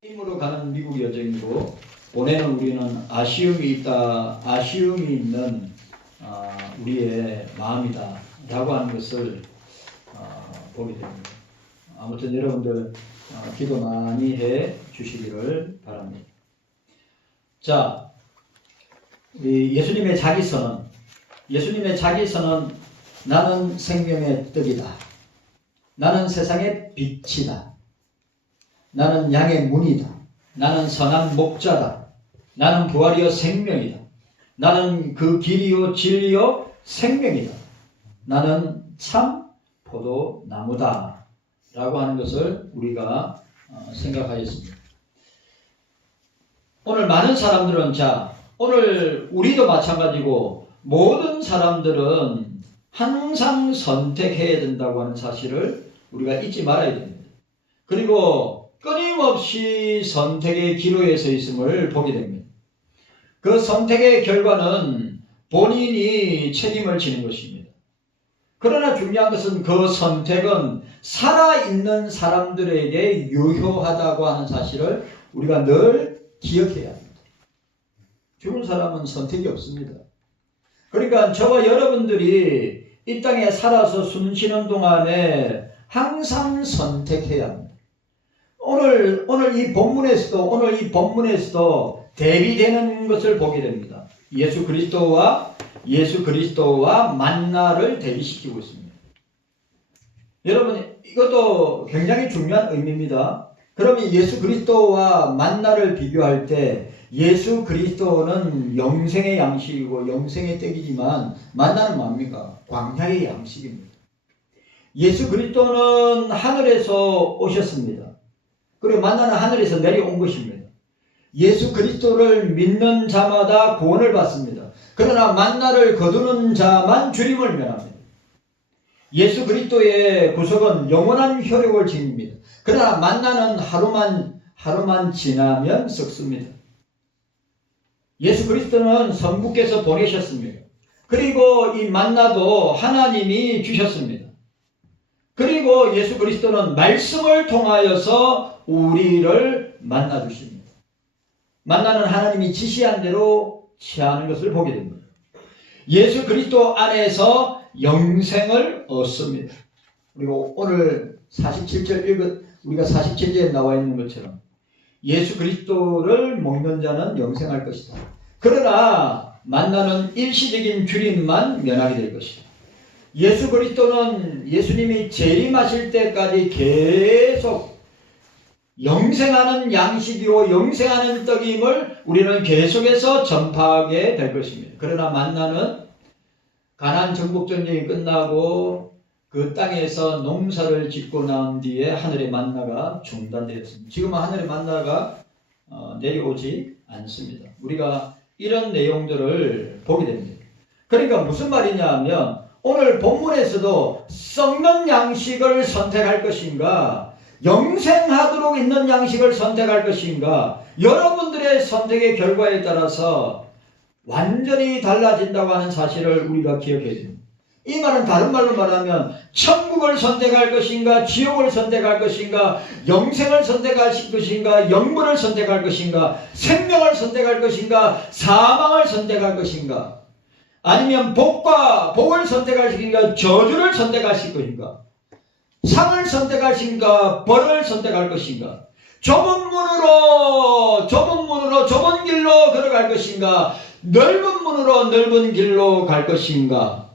힘으로 가는 미국 여정이고 보내는 우리는 아쉬움이 있는 우리의 마음이다 라고 하는 것을 보게 됩니다. 아무튼 여러분들 기도 많이 해 주시기를 바랍니다. 자, 예수님의 자기선은 나는 생명의 떡이다. 나는 세상의 빛이다. 나는 양의 문이다. 나는 선한 목자다. 나는 부활이요 생명이다. 나는 그 길이요 진리요 생명이다. 나는 참 포도나무다 라고 하는 것을 우리가 생각하였습니다. 오늘 많은 사람들은 오늘 우리도 마찬가지고 모든 사람들은 항상 선택해야 된다고 하는 사실을 우리가 잊지 말아야 됩니다. 그리고 끊임없이 선택의 기로에 서 있음을 보게 됩니다. 그 선택의 결과는 본인이 책임을 지는 것입니다. 그러나 중요한 것은 그 선택은 살아있는 사람들에게 유효하다고 하는 사실을 우리가 늘 기억해야 합니다. 죽은 사람은 선택이 없습니다. 그러니까 저와 여러분들이 이 땅에 살아서 숨쉬는 동안에 항상 선택해야 합니다. 오늘 이 본문에서도 대비되는 것을 보게 됩니다. 예수 그리스도와 만나를 대비시키고 있습니다. 여러분, 이것도 굉장히 중요한 의미입니다. 그러면 예수 그리스도와 만나를 비교할 때 예수 그리스도는 영생의 양식이고 영생의 떡이지만 만나는 뭡니까? 광야의 양식입니다. 예수 그리스도는 하늘에서 오셨습니다. 그리고 만나는 하늘에서 내려온 것입니다. 예수 그리스도를 믿는 자마다 구원을 받습니다. 그러나 만나를 거두는 자만 주림을 면합니다. 예수 그리스도의 구속은 영원한 효력을 지닙니다. 그러나 만나는 하루만 지나면 썩습니다. 예수 그리스도는 성부께서 보내셨습니다. 그리고 이 만나도 하나님이 주셨습니다. 그리고 예수 그리스도는 말씀을 통하여서 우리를 만나 주십니다. 만나는 하나님이 지시한 대로 취하는 것을 보게 됩니다. 예수 그리스도 안에서 영생을 얻습니다. 그리고 오늘 47절 우리가 47절에 나와 있는 것처럼 예수 그리스도를 먹는 자는 영생할 것이다. 그러나 만나는 일시적인 주림만 면하게 될 것이다. 예수 그리스도는 예수님이 재림하실 때까지 계속 영생하는 양식이요 영생하는 떡임을 우리는 계속해서 전파하게 될 것입니다. 그러나 만나는 가나안 정복전쟁이 끝나고 그 땅에서 농사를 짓고 난 뒤에 하늘의 만나가 중단되었습니다. 지금은 하늘의 만나가 내려오지 않습니다. 우리가 이런 내용들을 보게 됩니다. 그러니까 무슨 말이냐 하면 오늘 본문에서도 썩는 양식을 선택할 것인가 영생하도록 있는 양식을 선택할 것인가 여러분들의 선택의 결과에 따라서 완전히 달라진다고 하는 사실을 우리가 기억해야 됩니다. 이 말은 다른 말로 말하면 천국을 선택할 것인가 지옥을 선택할 것인가 영생을 선택할 것인가 영문을 선택할 것인가 생명을 선택할 것인가 사망을 선택할 것인가 아니면 복을 선택할 것인가 저주를 선택하실 것인가 상을 선택할 것인가 벌을 선택할 것인가 좁은 문으로 좁은 길로 걸어갈 것인가 넓은 문으로 넓은 길로 갈 것인가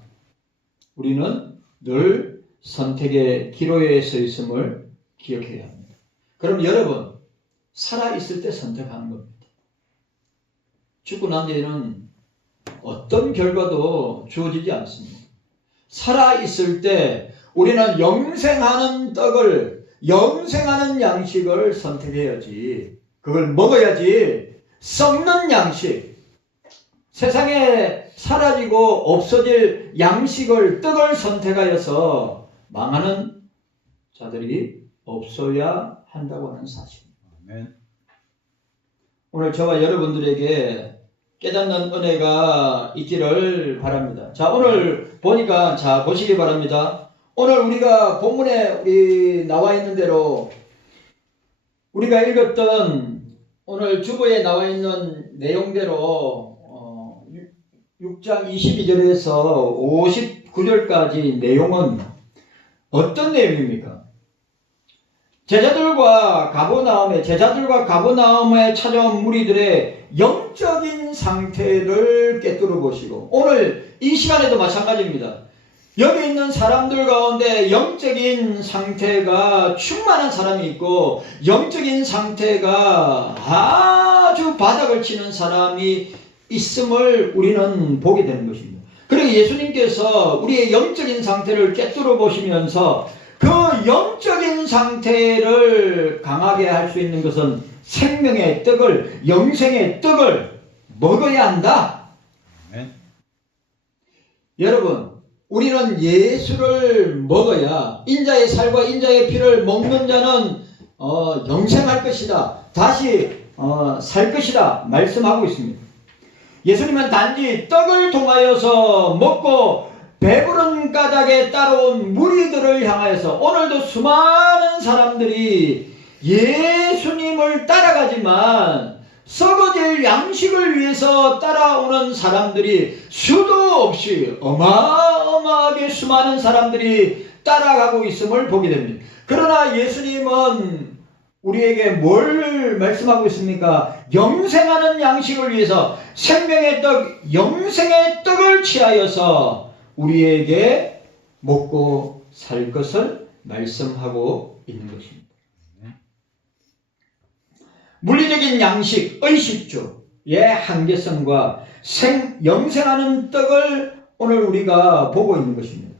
우리는 늘 선택의 기로에 서 있음을 기억해야 합니다. 그럼 여러분 살아있을 때 선택하는 겁니다. 죽고 난 뒤에는 어떤 결과도 주어지지 않습니다. 살아있을 때 우리는 영생하는 떡을 영생하는 양식을 선택해야지 그걸 먹어야지 썩는 양식 세상에 사라지고 없어질 양식을 떡을 선택하여서 망하는 자들이 없어야 한다고 하는 사실입니다. 아멘. 오늘 저와 여러분들에게 깨닫는 은혜가 있기를 바랍니다. 자, 오늘 보니까 보시기 바랍니다. 오늘 우리가 본문에 나와 있는 대로 우리가 읽었던 오늘 주보에 나와 있는 내용대로 6장 22절에서 59절까지 내용은 어떤 내용입니까? 제자들과 가버나움에 찾아온 무리들의 영적인 상태를 꿰뚫어 보시고, 오늘 이 시간에도 마찬가지입니다. 여기 있는 사람들 가운데 영적인 상태가 충만한 사람이 있고 영적인 상태가 아주 바닥을 치는 사람이 있음을 우리는 보게 되는 것입니다. 그리고 예수님께서 우리의 영적인 상태를 꿰뚫어 보시면서 그 영적인 상태를 강하게 할 수 있는 것은 생명의 떡을, 영생의 떡을 먹어야 한다. 네. 여러분, 우리는 예수를 먹어야, 인자의 살과 인자의 피를 먹는 자는 영생할 것이다, 다시 살 것이다 말씀하고 있습니다. 예수님은 단지 떡을 통하여서 먹고 배부른 까닭에 따라온 무리들을 향하여서, 오늘도 수많은 사람들이 예수님을 따라가지만 썩어질 양식을 위해서 따라오는 사람들이 수도 없이 어마어마하게 수많은 사람들이 따라가고 있음을 보게 됩니다. 그러나 예수님은 우리에게 뭘 말씀하고 있습니까? 영생하는 양식을 위해서 생명의 떡, 영생의 떡을 취하여서 우리에게 먹고 살 것을 말씀하고 있는 것입니다. 물리적인 양식, 의식주의 한계성과 영생하는 떡을 오늘 우리가 보고 있는 것입니다.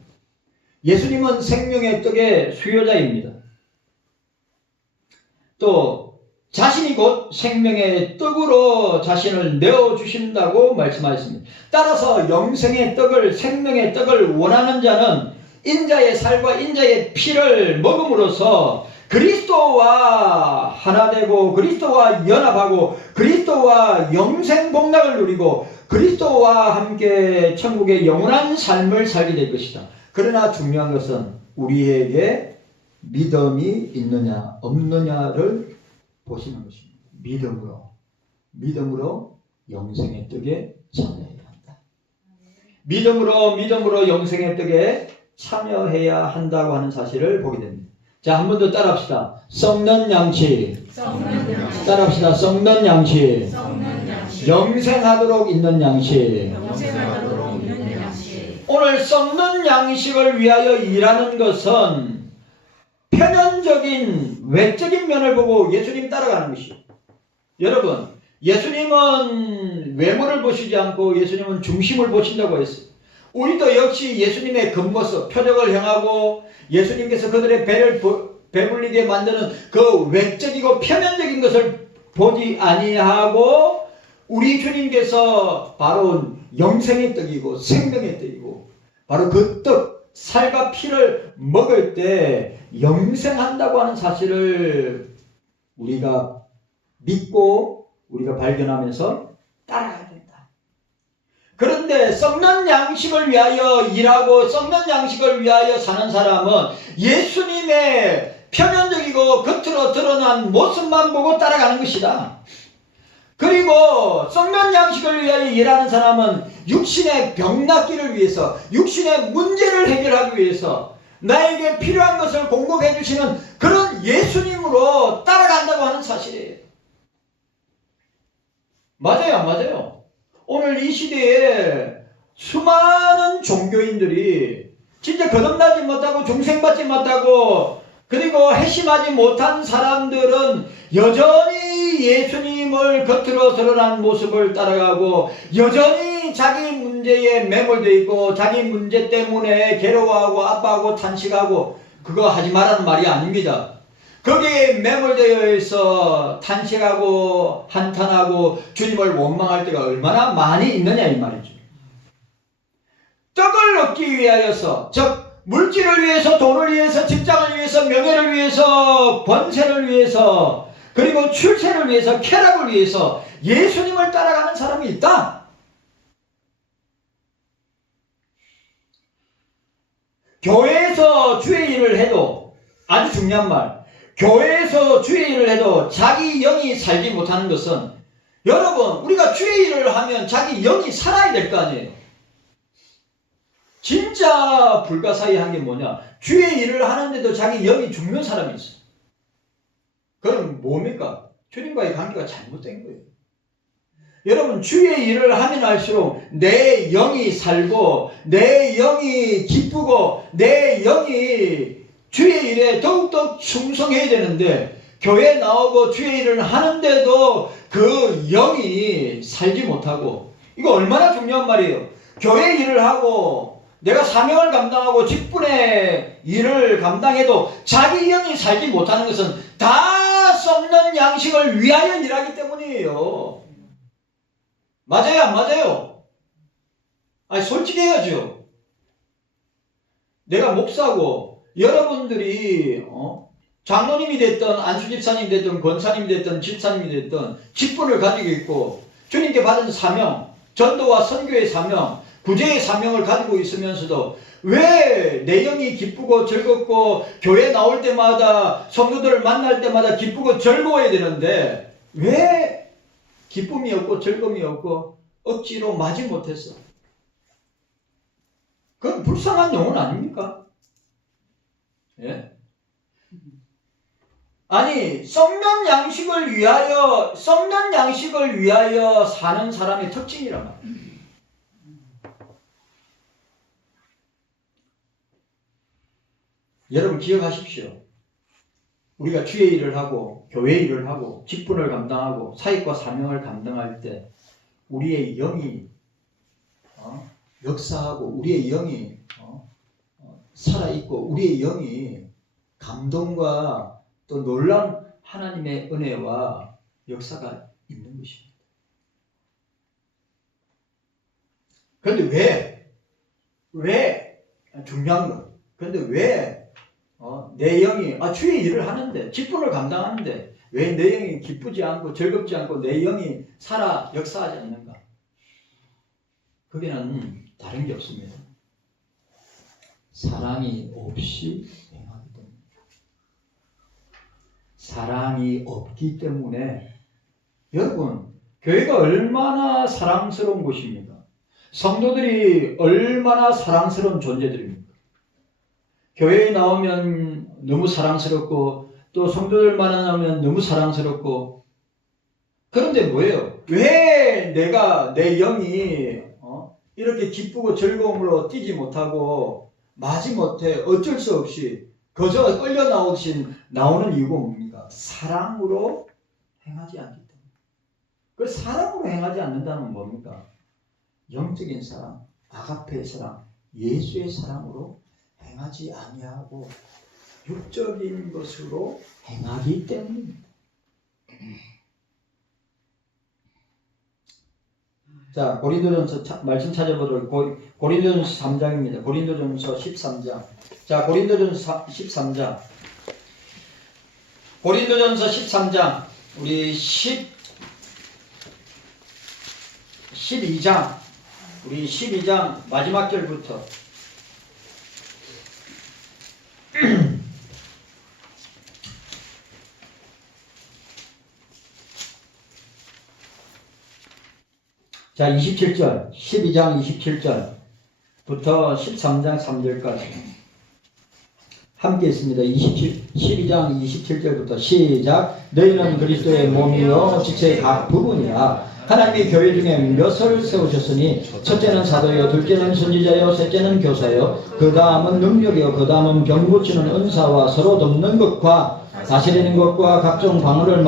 예수님은 생명의 떡의 수요자입니다. 또 자신이 곧 생명의 떡으로 자신을 내어주신다고 말씀하셨습니다. 따라서 영생의 떡을, 생명의 떡을 원하는 자는 인자의 살과 인자의 피를 먹음으로써 그리스도와 하나 되고 그리스도와 연합하고 그리스도와 영생 복락을 누리고 그리스도와 함께 천국의 영원한 삶을 살게 될 것이다. 그러나 중요한 것은 우리에게 믿음이 있느냐 없느냐를 보시는 것입니다. 믿음으로 영생의 떡에 참여해야 한다. 믿음으로 영생의 떡에 참여해야 한다고 하는 사실을 보게 됩니다. 자, 한 번 더 따라합시다. 썩는 양식. 따라합시다. 썩는 양식. 영생하도록 있는 양식. 오늘 썩는 양식을 위하여 일하는 것은 표면적인 외적인 면을 보고 예수님 따라가는 것이에요. 여러분, 예수님은 외모를 보시지 않고 예수님은 중심을 보신다고 했어요. 우리도 역시 예수님의 겉모습, 표적을 행하고 예수님께서 그들의 배를 배불리게 만드는 그 외적이고 표면적인 것을 보지 아니하고 우리 주님께서 바로 영생의 떡이고 생명의 떡이고 바로 그 떡, 살과 피를 먹을 때 영생한다고 하는 사실을 우리가 믿고 우리가 발견하면서 따라가야 된다. 그런데 썩는 양식을 위하여 일하고 썩는 양식을 위하여 사는 사람은 예수님의 표면적이고 겉으로 드러난 모습만 보고 따라가는 것이다. 그리고 썩는 양식을 위하여 일하는 사람은 육신의 병 낫기를 위해서, 육신의 문제를 해결하기 위해서 나에게 필요한 것을 공급해 주시는 그런 예수님으로 따라간다고 하는 사실이에요. 맞아요, 안 맞아요? 오늘 이 시대에 수많은 종교인들이 진짜 거듭나지 못하고 중생받지 못하고 그리고 회심하지 못한 사람들은 여전히 예수님을 겉으로 드러난 모습을 따라가고 여전히 자기 문제에 매몰되어 있고 자기 문제 때문에 괴로워하고 아파하고 탄식하고 그거 하지 말라는 말이 아닙니다. 거기에 매몰되어 있어 탄식하고 한탄하고 주님을 원망할 때가 얼마나 많이 있느냐 이 말이죠. 떡을 얻기 위하여서, 즉 물질을 위해서, 돈을 위해서, 직장을 위해서, 명예를 위해서, 권세를 위해서, 그리고 출세를 위해서, 쾌락을 위해서 예수님을 따라가는 사람이 있다. 교회에서 주의 일을 해도 아주 중요한 말, 교회에서 주의 일을 해도 자기 영이 살지 못하는 것은, 여러분, 우리가 주의 일을 하면 자기 영이 살아야 될 거 아니에요. 진짜 불가사의한 게 뭐냐? 주의 일을 하는데도 자기 영이 죽는 사람이 있어요. 그럼 뭡니까? 주님과의 관계가 잘못된 거예요. 여러분, 주의 일을 하면 할수록 내 영이 살고 내 영이 기쁘고 내 영이 주의 일에 더욱더 충성해야 되는데, 교회 나오고 주의 일을 하는데도 그 영이 살지 못하고, 이거 얼마나 중요한 말이에요. 교회 일을 하고 내가 사명을 감당하고 직분의 일을 감당해도 자기 영이 살지 못하는 것은 다 썩는 양식을 위하여 일하기 때문이에요. 맞아요, 안 맞아요? 아니, 솔직해야죠. 내가 목사고 여러분들이 장로님이 됐든 안수집사님이 됐든 권사님이 됐든 집사님이 됐든 직분을 가지고 있고 주님께 받은 사명, 전도와 선교의 사명, 구제의 사명을 가지고 있으면서도 왜 내 영이 기쁘고 즐겁고 교회 나올 때마다 성도들을 만날 때마다 기쁘고 즐거워야 되는데 왜 기쁨이 없고 즐거움이 없고 억지로 마지 못했어? 그건 불쌍한 영혼 아닙니까? 예? 아니, 썩는 양식을 위하여 사는 사람의 특징이란 말이에요. 여러분 기억하십시오. 우리가 주의 일을 하고 교회 일을 하고 직분을 감당하고 사역과 사명을 감당할 때 우리의 영이 역사하고 우리의 영이 살아있고 우리의 영이 감동과 또 놀라운 하나님의 은혜와 역사가 있는 것입니다. 그런데 왜 중요한 건, 그런데 왜 내 영이 주의 일을 하는데 직분을 감당하는데 왜 내 영이 기쁘지 않고 즐겁지 않고 내 영이 살아 역사하지 않는가? 그게는 다른 게 없습니다. 사랑이 없이 행하기 때문입니다. 사랑이 없기 때문에, 여러분, 교회가 얼마나 사랑스러운 곳입니까? 성도들이 얼마나 사랑스러운 존재들입니까? 교회에 나오면 너무 사랑스럽고 또 성도들 만나면 너무 사랑스럽고, 그런데 뭐예요? 왜 내가 내 영이 이렇게 기쁘고 즐거움으로 뛰지 못하고 마지 못해 어쩔 수 없이 그저 끌려 나오는 이유가 뭡니까? 사랑으로 행하지 않기 때문에. 그 사랑으로 행하지 않는다는 건 뭡니까? 영적인 사랑, 아가페의 사랑, 예수의 사랑으로 행하지 아니하고 육적인 것으로 행하기 때문입니다. 자, 고린도전서 말씀 찾아보도록, 고린도전서 3장입니다. 고린도전서 13장. 자, 고린도전서 13장. 고린도전서 13장. 우리 12장. 우리 12장 마지막 절부터. 자, 27절, 12장 27절부터 13장 3절까지 함께 있습니다. 12장 27절부터 시작. 너희는 그리스도의 몸이요 지체의 각 부분이라. 하나님이 교회 중에 몇을 세우셨으니 첫째는 사도요, 둘째는 선지자요, 셋째는 교사요, 그 다음은 능력이요, 그 다음은 병 고치는 은사와 서로 돕는 것과 다스리는 것과 각종 방언을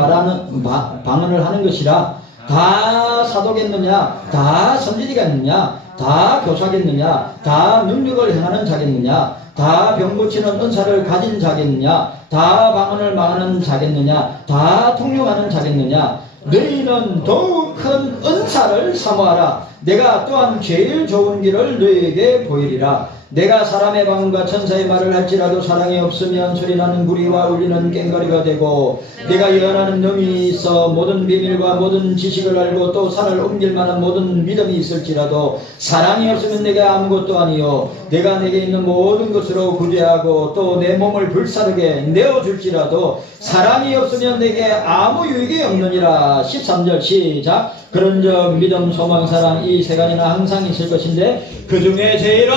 하는 것이라. 다 사도겠느냐? 다 선지자겠느냐? 다 교사겠느냐? 다 능력을 행하는 자겠느냐? 다 병 고치는 은사를 가진 자겠느냐? 다 방언을 말하는 자겠느냐? 다 통역하는 자겠느냐? 너희는 더욱 큰 은사를 사모하라. 내가 또한 제일 좋은 길을 너희에게 보이리라. 내가 사람의 방언과 천사의 말을 할지라도 사랑이 없으면 소리나는 구리와 울리는 꽹과리가 되고 내가 예언하는 능이 있어 모든 비밀과 모든 지식을 알고 또 산을 옮길 만한 모든 믿음이 있을지라도 사랑이 없으면 내게 아무것도 아니요 내가 내게 있는 모든 것으로 구제하고 또 내 몸을 불사르게 내어줄지라도 사랑이 없으면 내게 아무 유익이 없느니라. 13절 시작. 그런즉 믿음, 소망, 사랑 이 세 가지는 항상 있을 것인데 그 중에 제일은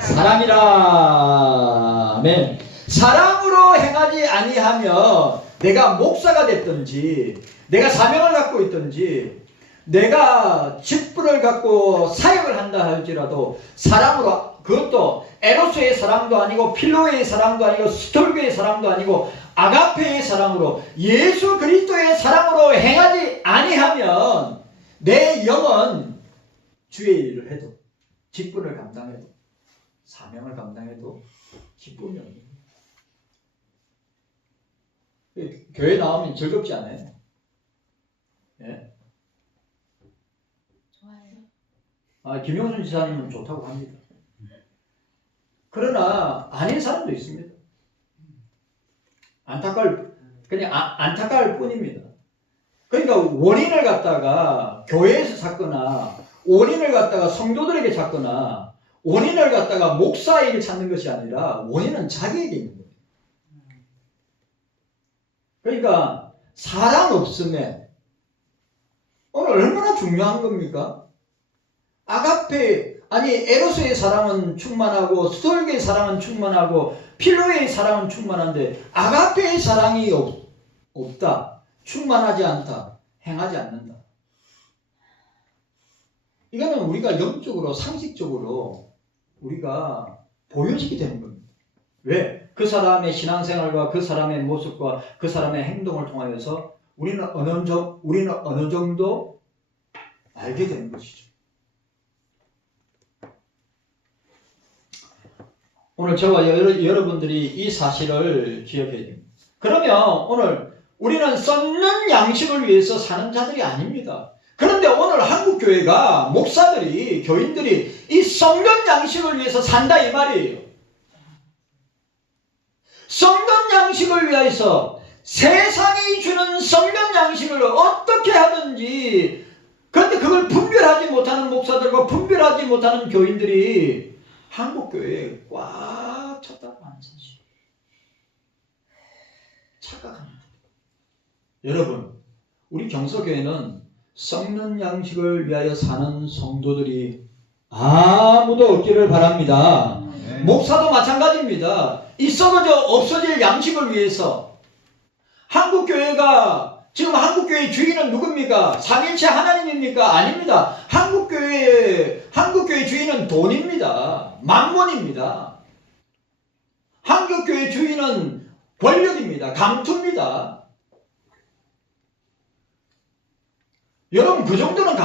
사랑이라. 아멘. 사랑으로 행하지 아니하면 내가 목사가 됐든지 내가 사명을 갖고 있든지 내가 직분을 갖고 사역을 한다 할지라도 사랑으로, 그것도 에로스의 사랑도 아니고 필로의 사랑도 아니고 스톨그의 사랑도 아니고 아가페의 사랑으로 예수 그리스도의 사랑으로 행하지 아니하면 내 영은 주의 일을 해도 직분을 감당해도 사명을 감당해도 기쁨이 없는 거예요. 교회 나오면 즐겁지 않아요? 예? 좋아요. 김용순 지사님은 좋다고 합니다. 그러나 아닌 사람도 있습니다. 그냥 안타까울 뿐입니다. 그러니까 원인을 갖다가 교회에서 찾거나 원인을 갖다가 성도들에게 찾거나 원인을 갖다가 목사에게 찾는 것이 아니라 원인은 자기에게 있는 거예요. 그러니까 사랑 없으면 오늘 얼마나 중요한 겁니까? 아가페, 아니 에로스의 사랑은 충만하고 스톨게의 사랑은 충만하고 필로의 사랑은 충만한데 아가페의 사랑이 없다, 충만하지 않다, 행하지 않는다. 이거는 우리가 영적으로 상식적으로 우리가 보여지게 되는 겁니다. 왜? 그 사람의 신앙생활과 그 사람의 모습과 그 사람의 행동을 통하여서 우리는 어느 정도 알게 되는 것이죠. 오늘 저와 여러분들이 이 사실을 기억해야 됩니다. 그러면 오늘 우리는 썩는 양식을 위해서 사는 자들이 아닙니다. 그런데 오늘 한국교회가 목사들이, 교인들이 이 썩는 양식을 위해서 산다 이 말이에요. 썩는 양식을 위해서 세상이 주는 썩는 양식을 어떻게 하든지, 그런데 그걸 분별하지 못하는 목사들과 분별하지 못하는 교인들이 한국교회에 꽉 찼다고 하는 사실. 착각합니다. 여러분, 우리 경서교회는 썩는 양식을 위하여 사는 성도들이 아무도 없기를 바랍니다. 목사도 마찬가지입니다. 이 썩어져 없어질 양식을 위해서 한국교회가, 지금 한국교회 주인은 누굽니까? 삼일체 하나님입니까? 아닙니다. 한국교회 주인은 돈입니다. 만몬입니다. 한국교회 주인은 권력입니다. 감투입니다. 여러분, 그 정도는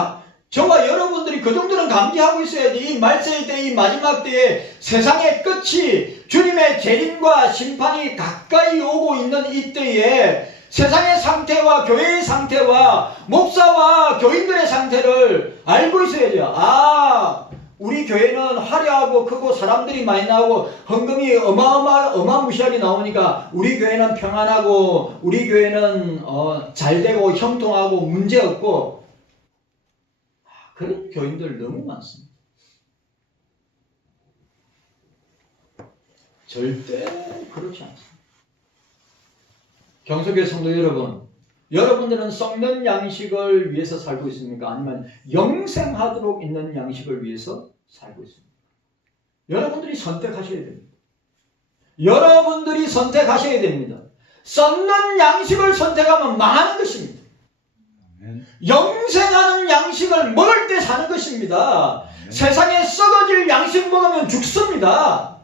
저와 여러분들이 그 정도는 감지하고 있어야지. 이 말세의 때, 이 마지막 때에 세상의 끝이, 주님의 재림과 심판이 가까이 오고 있는 이때에 세상의 상태와 교회의 상태와 목사와 교인들의 상태를 알고 있어야죠. 우리 교회는 화려하고 크고 사람들이 많이 나오고 헌금이 어마무시하게 나오니까 우리 교회는 평안하고 우리 교회는 잘되고 형통하고 문제없고, 그런 교인들 너무 많습니다. 절대 그렇지 않습니다. 경서교회 성도 여러분, 여러분들은 썩는 양식을 위해서 살고 있습니까? 아니면 영생하도록 있는 양식을 위해서 살고 있습니까? 여러분들이 선택하셔야 됩니다. 여러분들이 선택하셔야 됩니다. 썩는 양식을 선택하면 망하는 것입니다. 영생하는 양식을 먹을 때 사는 것입니다. 세상에 썩어질 양식 먹으면 죽습니다.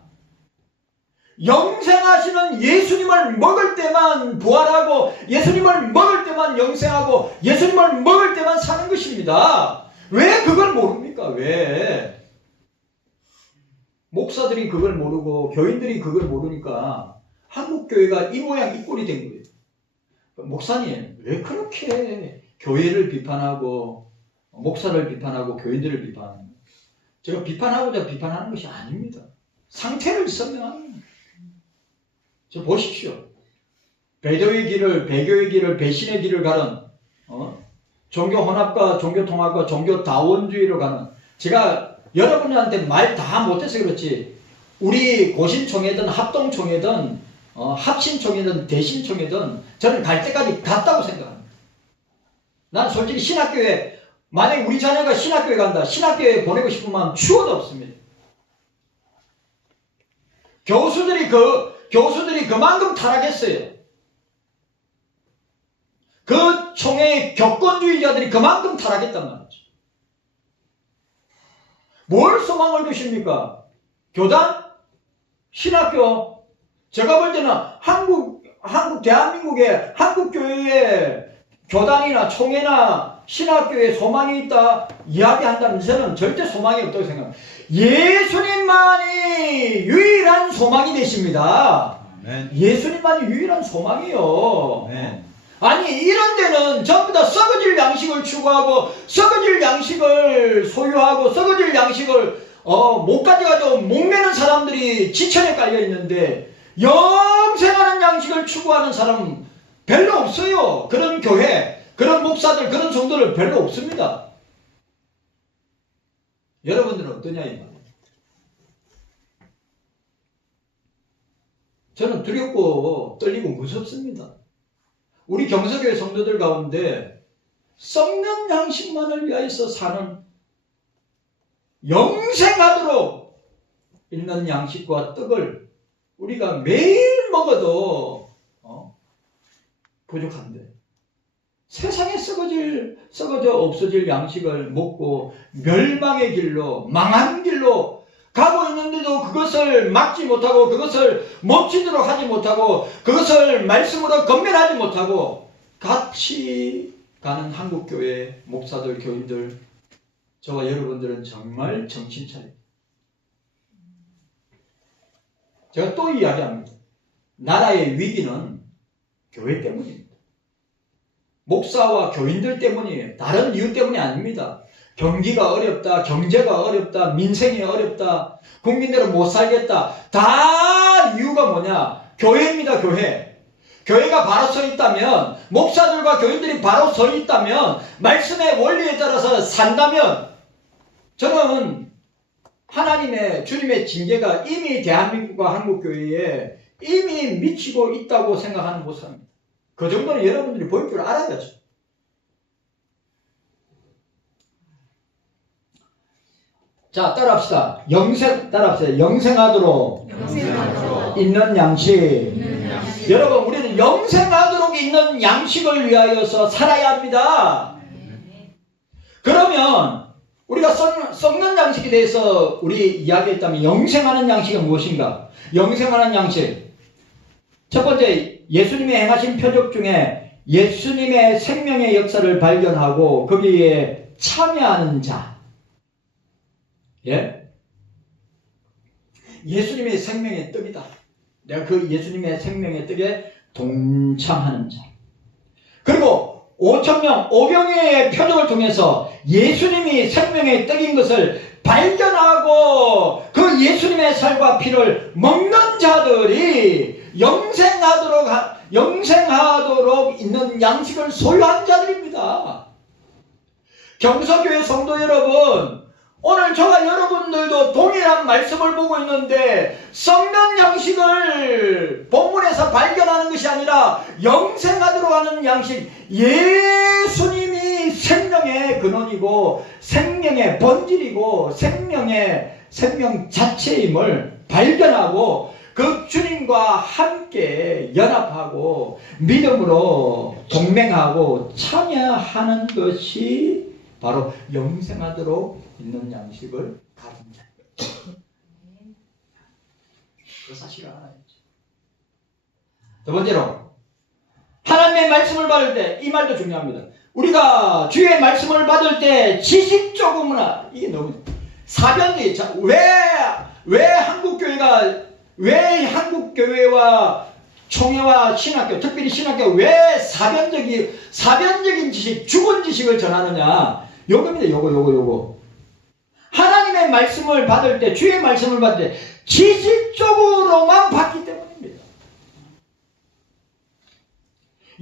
영생하시는 예수님을 먹을 때만 부활하고 예수님을 먹을 때만 영생하고 예수님을 먹을 때만 사는 것입니다. 왜 그걸 모릅니까? 왜? 목사들이 그걸 모르고 교인들이 그걸 모르니까 한국교회가 이 모양 이 꼴이 된 거예요. 목사님, 왜 그렇게 교회를 비판하고 목사를 비판하고 교인들을 비판하는 거예요? 제가 비판하고자 비판하는 것이 아닙니다. 상태를 설명합니다. 저 보십시오. 배교의 길을 배신의 길을 가는 종교 혼합과 종교 통합과 종교 다원주의로 가는, 제가 여러분한테 말 다 못해서 그렇지 우리 고신총회든 합동총회든 합신총회든 대신총회든 저는 갈 때까지 갔다고 생각합니다. 난 솔직히 신학교에, 만약에 우리 자녀가 신학교에 간다, 신학교에 보내고 싶은 마음 추워도 없습니다. 교수들이 그만큼 타락했어요. 그 총회의 교권주의자들이 그만큼 타락했단 말이죠. 뭘 소망을 두십니까? 교단? 신학교? 제가 볼 때는 대한민국의 한국교회에 교단이나 총회나 신학교에 소망이 있다 이야기한다면 저는 절대 소망이 없다고 생각합니다. 예수님만이 유일한 소망이 되십니다. 아멘. 예수님만이 유일한 소망이요. 아멘. 아니 이런 데는 전부 다 썩어질 양식을 추구하고 썩어질 양식을 소유하고 썩어질 양식을 못 가져가지고 목매는 사람들이 지천에 깔려 있는데 영생하는 양식을 추구하는 사람은 별로 없어요. 그런 교회, 그런 목사들, 그런 성도들 별로 없습니다. 여러분들은 어떠냐 이 말이에요. 저는 두렵고 떨리고 무섭습니다. 우리 경서교회 성도들 가운데 썩는 양식만을 위하여서 사는, 영생하도록 있는 양식과 떡을 우리가 매일 먹어도 부족한데 세상에 썩어져 없어질 양식을 먹고 멸망의 길로, 망한 길로 가고 있는데도 그것을 막지 못하고 그것을 멈추도록 하지 못하고 그것을 말씀으로 건면하지 못하고 같이 가는 한국교회 목사들, 교인들, 저와 여러분들은 정말 정신 차려. 제가 또 이야기합니다. 나라의 위기는 교회 때문입니다. 목사와 교인들 때문이에요. 다른 이유 때문이 아닙니다. 경기가 어렵다, 경제가 어렵다, 민생이 어렵다, 국민들은 못 살겠다. 다 이유가 뭐냐? 교회입니다. 교회가 바로 서 있다면, 목사들과 교인들이 바로 서 있다면, 말씀의 원리에 따라서 산다면, 저는 하나님의, 주님의 징계가 이미 대한민국과 한국교회에 이미 미치고 있다고 생각하는 목사입니다. 그 정도는 여러분들이 볼 줄 알아야죠. 자, 따라합시다. 영생하도록 있는 양식. 여러분, 우리는 영생하도록 있는 양식을 위하여서 살아야 합니다. 그러면 우리가 썩는 양식에 대해서 우리 이야기했다면 영생하는 양식은 무엇인가? 영생하는 양식. 첫 번째, 예수님이 행하신 표적 중에 예수님의 생명의 역사를 발견하고 거기에 참여하는 자. 예? 예수님의 생명의 떡이다. 내가 그 예수님의 생명의 떡에 동참하는 자. 그리고 5,000명, 5병의 표적을 통해서 예수님이 생명의 떡인 것을 발견하고 그 예수님의 살과 피를 먹는 자들이 영생하도록 있는 양식을 소유한 자들입니다. 경서교회 성도 여러분, 오늘 저와 여러분들도 동일한 말씀을 보고 있는데 썩는 양식을 본문에서 발견하는 것이 아니라 영생하도록 하는 양식, 예수님이 생명의 근원이고 생명의 본질이고 생명 자체임을 발견하고 그 주님과 함께 연합하고 믿음으로 동맹하고 참여하는 것이 바로 영생하도록 있는 양식을 가진 자. 그 사실을 알아야죠. 두 번째로, 하나님의 말씀을 받을 때, 이 말도 중요합니다. 우리가 주의 말씀을 받을 때 지식 조금이나, 이게 너무 사변이, 왜 한국교회와 총회와 신학교, 특별히 신학교 왜 사변적인 지식, 죽은 지식을 전하느냐? 요겁니다. 요거. 하나님의 말씀을 받을 때, 주의 말씀을 받을 때 지식적으로만 받기 때문입니다.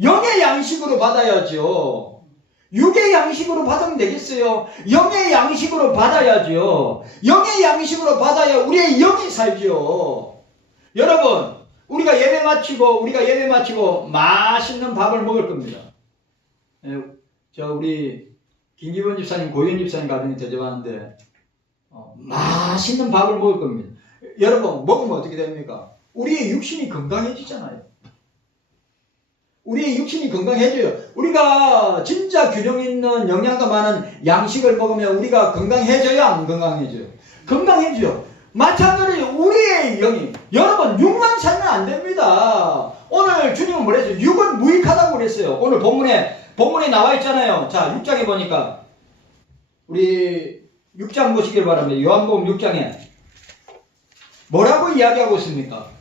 영의 양식으로 받아야죠. 육의 양식으로 받으면 되겠어요? 영의 양식으로 받아야죠. 영의 양식으로 받아야 우리의 영이 살죠. 여러분, 우리가 예배 마치고 맛있는 밥을 먹을 겁니다. 우리 김기범 집사님, 고현 집사님 가정에 대접하는데 맛있는 밥을 먹을 겁니다. 여러분, 먹으면 어떻게 됩니까? 우리의 육신이 건강해지잖아요. 우리의 육신이 건강해져요. 우리가 진짜 균형 있는 영양가 많은 양식을 먹으면 우리가 건강해져요? 안 건강해져요? 건강해져요. 마찬가지로 우리의 영이, 여러분, 육만 살면 안 됩니다. 오늘 주님은 뭐랬어요? 육은 무익하다고 그랬어요. 오늘 본문에 나와 있잖아요. 자, 6장에 보니까 우리 6장 보시길 바랍니다. 요한복음 6장에 뭐라고 이야기하고 있습니까?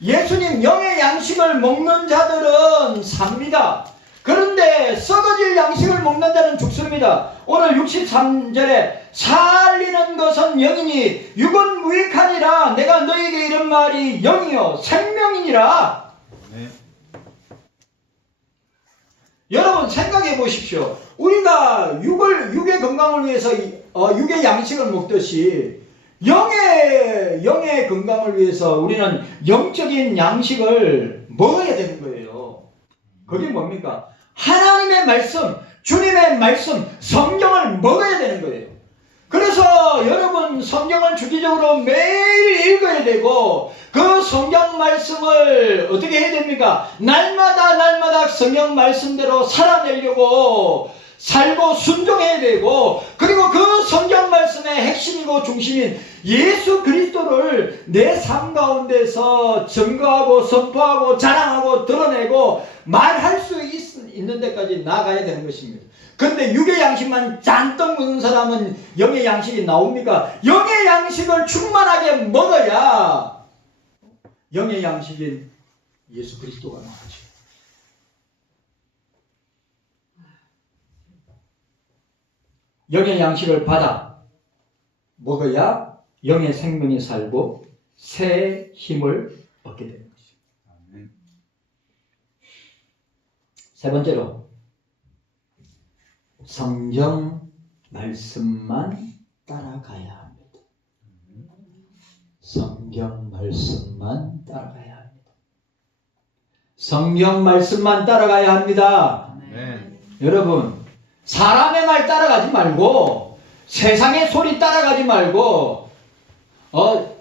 예수님, 영의 양식을 먹는 자들은 삽니다. 그런데 썩어질 양식을 먹는 자는 죽습니다. 오늘 63절에 살리는 것은 영이니 육은 무익하니라. 내가 너에게 이런 말이 영이요 생명이니라. 네. 여러분 생각해 보십시오. 우리가 육의 건강을 위해서 육의 양식을 먹듯이 영의 건강을 위해서 우리는 영적인 양식을 먹어야 되는 거예요. 그게 뭡니까? 하나님의 말씀, 주님의 말씀, 성경을 먹어야 되는 거예요. 그래서 여러분 성경을 주기적으로 매일 읽어야 되고 그 성경 말씀을 어떻게 해야 됩니까? 날마다 성경 말씀대로 살아내려고 살고 순종해야 되고, 그리고 그 성경 말씀의 핵심이고 중심인 예수 그리스도를 내 삶 가운데서 증거하고 선포하고 자랑하고 드러내고 말할 수 있는 데까지 나아가야 되는 것입니다. 그런데 육의 양식만 잔뜩 먹는 사람은 영의 양식이 나옵니까? 영의 양식을 충만하게 먹어야 영의 양식인 예수 그리스도가 나오죠. 영의 양식을 받아 먹어야 영의 생명이 살고 새 힘을 얻게 되는 것입니다. 세 번째로 성경 말씀만 따라가야 합니다. 성경 말씀만 따라가야 합니다. 성경 말씀만 따라가야 합니다. 여러분, 사람의 말 따라가지 말고 세상의 소리 따라가지 말고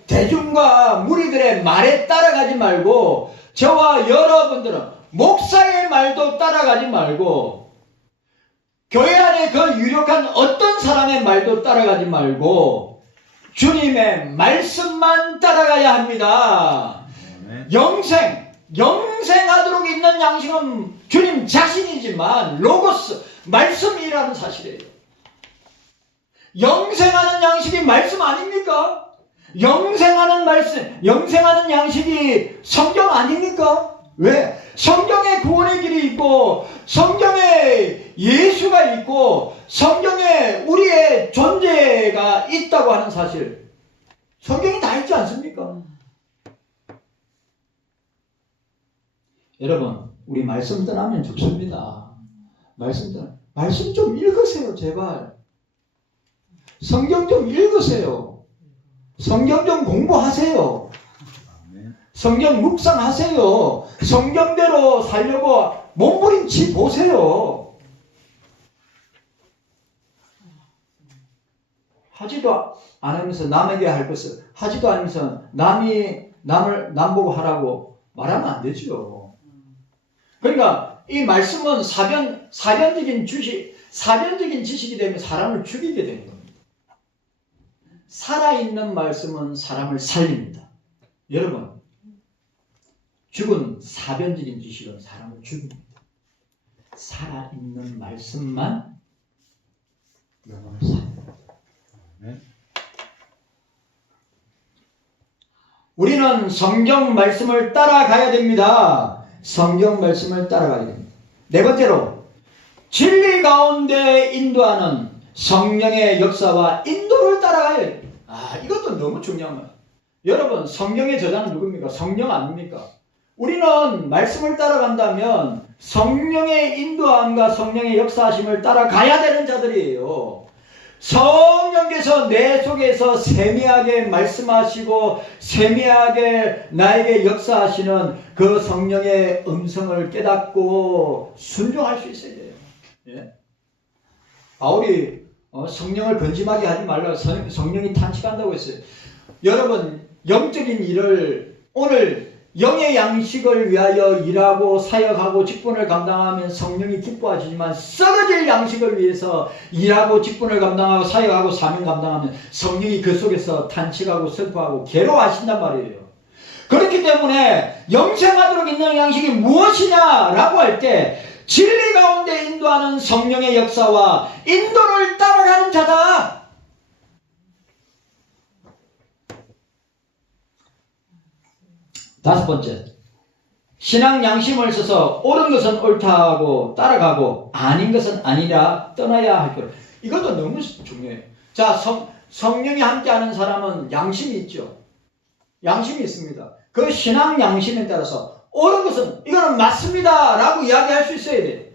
대중과 무리들의 말에 따라가지 말고 저와 여러분들은 목사의 말도 따라가지 말고 교회 안에 그 유력한 어떤 사람의 말도 따라가지 말고 주님의 말씀만 따라가야 합니다. 영생하도록 있는 양식은 주님 자신이지만 로고스, 말씀이라는 사실이에요. 영생하는 양식이 말씀 아닙니까? 영생하는 말씀, 영생하는 양식이 성경 아닙니까? 왜? 성경에 구원의 길이 있고 성경에 예수가 있고 성경에 우리의 존재가 있다고 하는 사실, 성경이 다 있지 않습니까? 여러분, 우리 말씀 떠나면 죽습니다. 말씀 좀 읽으세요, 제발. 성경 좀 읽으세요. 성경 좀 공부하세요. 성경 묵상하세요. 성경대로 살려고 몸부림치 보세요. 하지도 않으면서 남에게 할 것을 하지도 않으면서 남 보고 하라고 말하면 안 되죠. 그러니까 이 말씀은 사변적인 지식이 되면 사람을 죽이게 되는 겁니다. 살아있는 말씀은 사람을 살립니다. 여러분, 죽은 사변적인 지식은 사람을 죽입니다. 살아있는 말씀만 영혼을 살립니다. 우리는 성경 말씀을 따라가야 됩니다. 성경 말씀을 따라가야 됩니다. 네 번째로 진리 가운데 인도하는 성령의 역사와 인도를 따라가야 됩니다. 이것도 너무 중요한 거예요. 여러분, 성령의 저자는 누굽니까? 성령 아닙니까? 우리는 말씀을 따라간다면 성령의 인도함과 성령의 역사하심을 따라가야 되는 자들이에요. 성령께서 내 속에서 세미하게 말씀하시고 세미하게 나에게 역사하시는 그 성령의 음성을 깨닫고 순종할 수 있어야 돼요. 예? 바울이 성령을 건짐하게 하지 말라고 성령이 탄식한다고 했어요. 여러분, 영적인 일을 오늘 영의 양식을 위하여 일하고 사역하고 직분을 감당하면 성령이 기뻐하시지만 썩어질 양식을 위해서 일하고 직분을 감당하고 사역하고 사명 감당하면 성령이 그 속에서 탄식하고 슬퍼하고 괴로워하신단 말이에요. 그렇기 때문에 영생하도록 있는 양식이 무엇이냐라고 할 때 진리 가운데 인도하는 성령의 역사와 인도를 따라가는 자다. 다섯 번째, 신앙 양심을 써서 옳은 것은 옳다 하고 따라가고 아닌 것은 아니라 떠나야 할 것. 이것도 너무 중요해요. 자, 성령이 함께하는 사람은 양심이 있죠. 양심이 있습니다. 그 신앙 양심에 따라서 옳은 것은 이거는 맞습니다 라고 이야기할 수 있어야 돼요.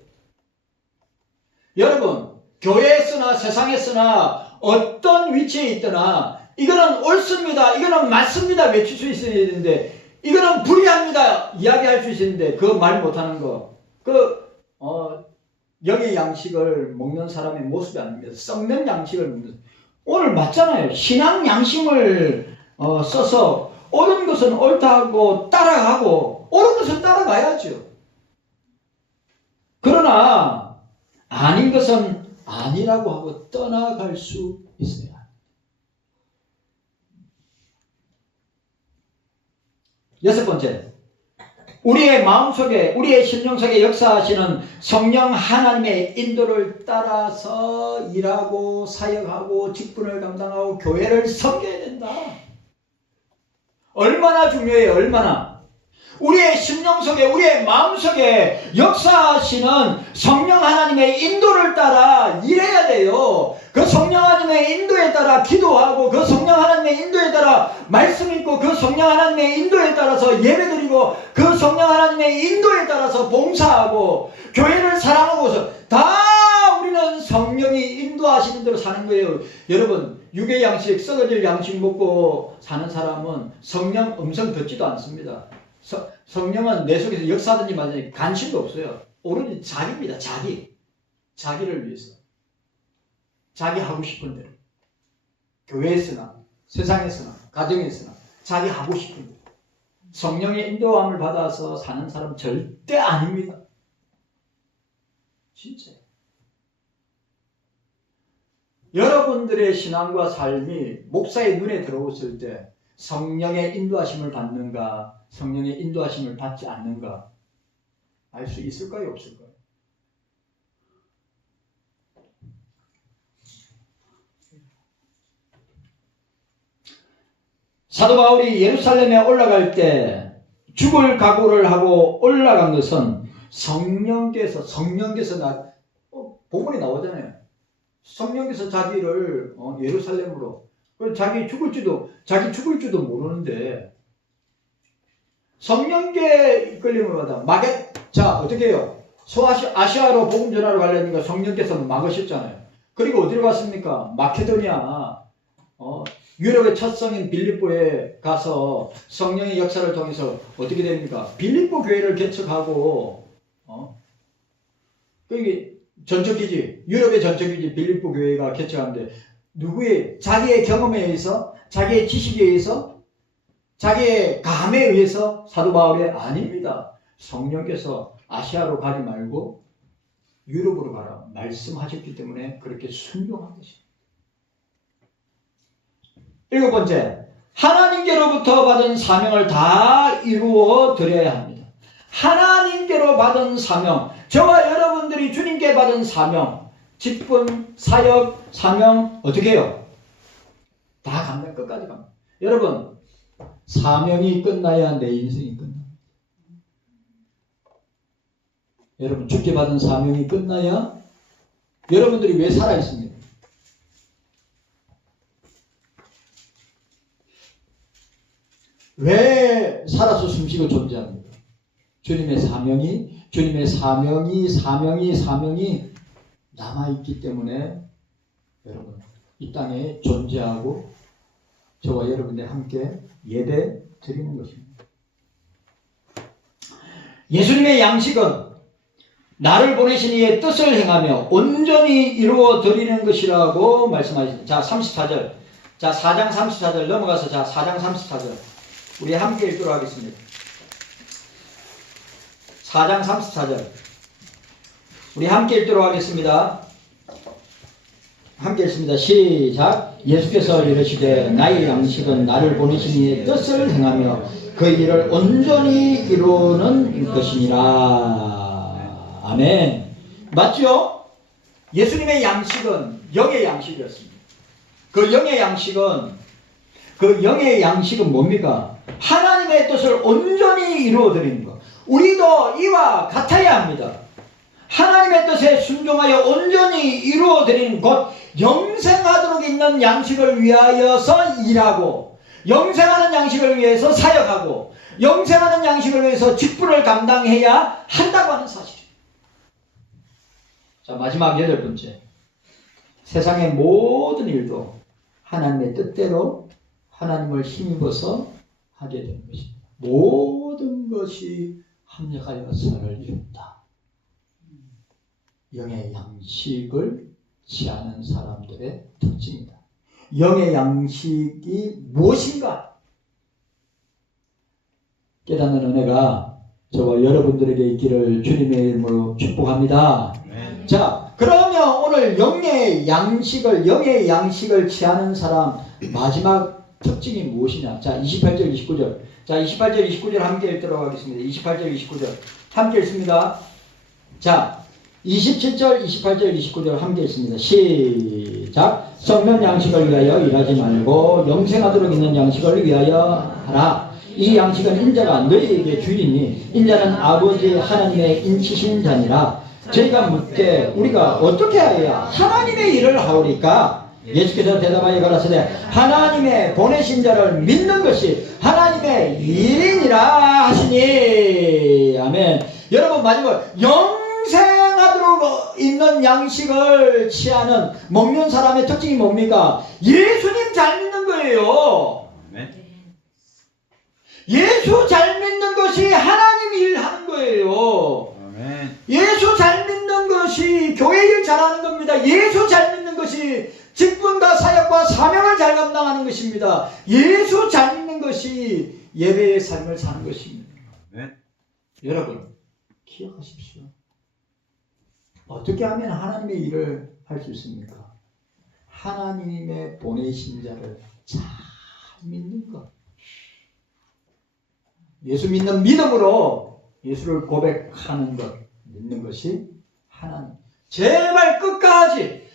여러분, 교회에서나 세상에서나 어떤 위치에 있거나 이거는 옳습니다, 이거는 맞습니다 외칠 수 있어야 되는데 이거는 불의합니다 이야기할 수 있는데 그거 말 못하는 거, 영의 양식을 먹는 사람의 모습이 아닙니다. 썩는 양식을 먹는. 오늘 맞잖아요. 신앙 양심을 써서 옳은 것은 옳다고 따라가고 옳은 것은 따라가야죠. 그러나 아닌 것은 아니라고 하고 떠나갈 수 있어요. 여섯 번째, 우리의 마음속에 우리의 심령 속에 역사하시는 성령 하나님의 인도를 따라서 일하고 사역하고 직분을 감당하고 교회를 섬겨야 된다. 얼마나 중요해요. 얼마나. 우리의 심령 속에 우리의 마음 속에 역사하시는 성령 하나님의 인도를 따라 일해야 돼요. 그 성령 하나님의 인도에 따라 기도하고 그 성령 하나님의 인도에 따라 말씀 읽고 그 성령 하나님의 인도에 따라서 예배드리고 그 성령 하나님의 인도에 따라서 봉사하고 교회를 사랑하고서 다 우리는 성령이 인도하시는 대로 사는 거예요. 여러분, 육의 양식, 썩어질 양식 먹고 사는 사람은 성령 음성 듣지도 않습니다. 성령은 내 속에서 역사하든지 말든지 관심도 없어요. 오로지 자기입니다. 자기를 위해서. 자기 하고 싶은 대로. 교회에서나 세상에서나 가정에서나 자기 하고 싶은 대로. 성령의 인도함을 받아서 사는 사람 절대 아닙니다. 진짜. 여러분들의 신앙과 삶이 목사의 눈에 들어왔을 때 성령의 인도하심을 받는가, 성령의 인도하심을 받지 않는가 알 수 있을까요? 없을까요? 사도 바울이 예루살렘에 올라갈 때 죽을 각오를 하고 올라간 것은 성령께서 본문에 나오잖아요. 성령께서 자기를 예루살렘으로, 자기 죽을 줄도 모르는데 성령께 이끌림을 받아 자, 어떻게 해요? 아시아로 복음 전하러 가려니까 성령께서 막으셨잖아요. 그리고 어디로 갔습니까? 마케도니아, 유럽의 첫 성인 빌립보에 가서 성령의 역사를 통해서 어떻게 됩니까? 빌립보 교회를 개척하고, 그게 전초기지, 유럽의 전초기지 빌립보 교회가 개척하는데 자기의 경험에 의해서, 자기의 지식에 의해서, 자기의 감에 의해서 사도 바울이 아닙니다. 성령께서 아시아로 가지 말고 유럽으로 가라 말씀하셨기 때문에 그렇게 순종한 것입니다. 일곱 번째, 하나님께로부터 받은 사명을 다 이루어 드려야 합니다. 하나님께로 받은 사명, 저와 여러분들이 주님께 받은 사명, 직분, 사역, 사명 어떻게 해요? 다 감당 끝까지 갑니다. 여러분, 사명이 끝나야 내 인생이 끝납니다. 여러분, 주께 받은 사명이 끝나야 여러분들이 왜 살아있습니까? 왜 살아서 숨쉬고 존재합니까? 주님의 사명이 남아있기 때문에 여러분 이 땅에 존재하고 저와 여러분들 함께 예배 드리는 것입니다. 예수님의 양식은 나를 보내신 이의 뜻을 행하며 온전히 이루어 드리는 것이라고 말씀하셨습니다. 자, 34절. 자, 4장 34절 넘어가서 자, 4장 34절. 우리 함께 읽도록 하겠습니다. 4장 34절. 우리 함께 읽도록 하겠습니다. 함께 읽습니다. 시작. 예수께서 이르시되 나의 양식은 나를 보내신 이의 뜻을 행하며 그 일을 온전히 이루는 것이니라. 아멘. 맞죠? 예수님의 양식은 영의 양식이었습니다. 그 영의 양식은 뭡니까? 하나님의 뜻을 온전히 이루어 드리는 것. 우리도 이와 같아야 합니다. 하나님의 뜻에 순종하여 온전히 이루어 드리는 것, 영생하도록 있는 양식을 위하여서 일하고, 영생하는 양식을 위해서 사역하고, 영생하는 양식을 위해서 직분을 감당해야 한다고 하는 사실입니다. 자, 마지막 8번째. 세상의 모든 일도 하나님의 뜻대로 하나님을 힘입어서 하게 되는 것입니다. 모든 것이 합력하여 선을 이룬다. 영의 양식을 취하는 사람들의 특징이다. 영의 양식이 무엇인가? 깨닫는 은혜가 저와 여러분들에게 있기를 주님의 이름으로 축복합니다. 네. 자, 그러면 오늘 영의 양식을 취하는 사람 마지막 특징이 무엇이냐? 자, 28절, 29절. 자, 28절, 29절 함께 읽도록 하겠습니다. 28절, 29절 함께 읽습니다. 자, 27절, 28절, 29절 함께 읽습니다. 시작. 썩는 양식을 위하여 일하지 말고 영생하도록 있는 양식을 위하여 하라. 이 양식은 인자가 너희에게 주리니 인자는 아버지 하나님의 인치신 자니라. 저희가 묻되 우리가 어떻게 하여야 하나님의 일을 하오리까? 예수께서 대답하여 가라사대 하나님의 보내신 자를 믿는 것이 하나님의 일이니라 하시니. 아멘. 여러분, 마지막 영생하도록 있는 양식을 취하는 먹는 사람의 특징이 뭡니까? 예수님 잘 믿는 거예요. 예수 잘 믿는 것이 하나님 일 하는 거예요. 예수 잘 믿는 것이 교회 일 잘하는 겁니다. 예수 잘 믿는 것이 직분과 사역과 사명을 잘 감당하는 것입니다. 예수 잘 믿는 것이 예배의 삶을 사는 것입니다. 여러분, 기억하십시오. 어떻게 하면 하나님의 일을 할 수 있습니까? 하나님의 보내신 자를 잘 믿는 것. 예수 믿는 믿음으로 예수를 고백하는 것, 믿는 것이 하나님. 제발 끝까지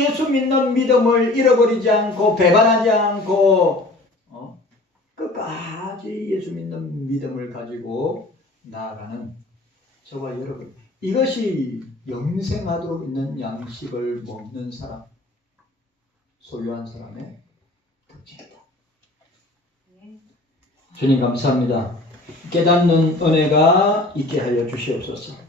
예수 믿는 믿음을 잃어버리지 않고 배반하지 않고 끝까지 예수 믿는 믿음을 가지고 나아가는 저와 여러분, 이것이 영생하도록 있는 양식을 먹는 사람, 소유한 사람의 특징이다. 주님 감사합니다. 깨닫는 은혜가 있게 하여 주시옵소서.